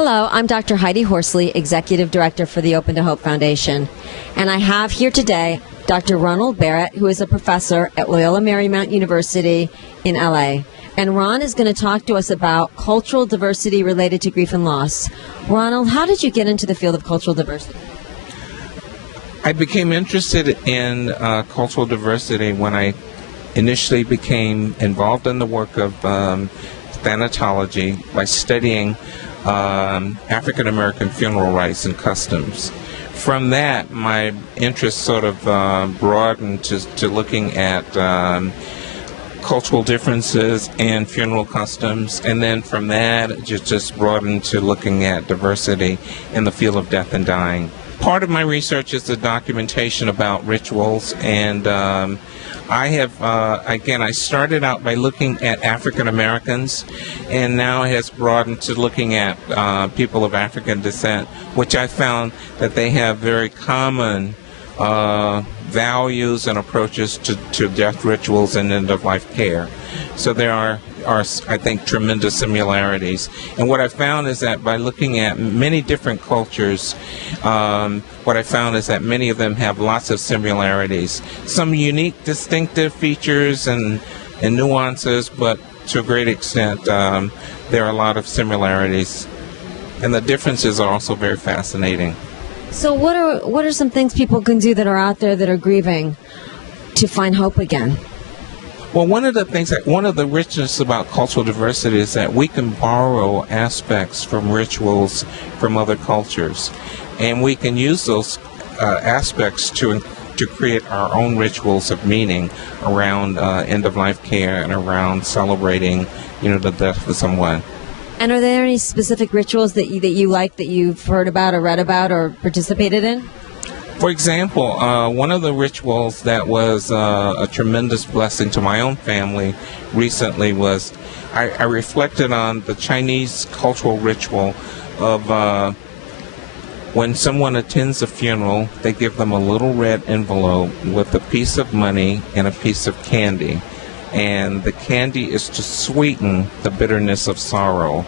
Hello, I'm Dr. Heidi Horsley, Executive Director for the Open to Hope Foundation. And I have here today Dr. Ronald Barrett, who is a professor at Loyola Marymount University in LA. And Ron is going to talk to us about cultural diversity related to grief and loss. Ronald, how did you get into the field of cultural diversity? I became interested in cultural diversity when I initially became involved in the work of thanatology by studying African American funeral rites and customs. From that, my interest sort of broadened to looking at cultural differences and funeral customs, and then from that, it just broadened to looking at diversity in the field of death and dying. Part of my research is the documentation about rituals, and I have, I started out by looking at African Americans, and now it has broadened to looking at people of African descent, which I found that they have very common values and approaches to death rituals and end-of-life care. So there are, I think, tremendous similarities. And what I found is that by looking at many different cultures, what I found is that many of them have lots of similarities. Some unique, distinctive features and nuances, but to a great extent, there are a lot of similarities. And the differences are also very fascinating. So what are some things people can do that are out there that are grieving to find hope again? Well, one of the richness about cultural diversity is that we can borrow aspects from rituals from other cultures, and we can use those aspects to create our own rituals of meaning around end-of-life care and around celebrating, the death of someone. And are there any specific rituals that you like, that you've heard about or read about or participated in? For example, one of the rituals that was a tremendous blessing to my own family recently was I reflected on the Chinese cultural ritual of when someone attends a funeral, they give them a little red envelope with a piece of money and a piece of candy. And the candy is to sweeten the bitterness of sorrow.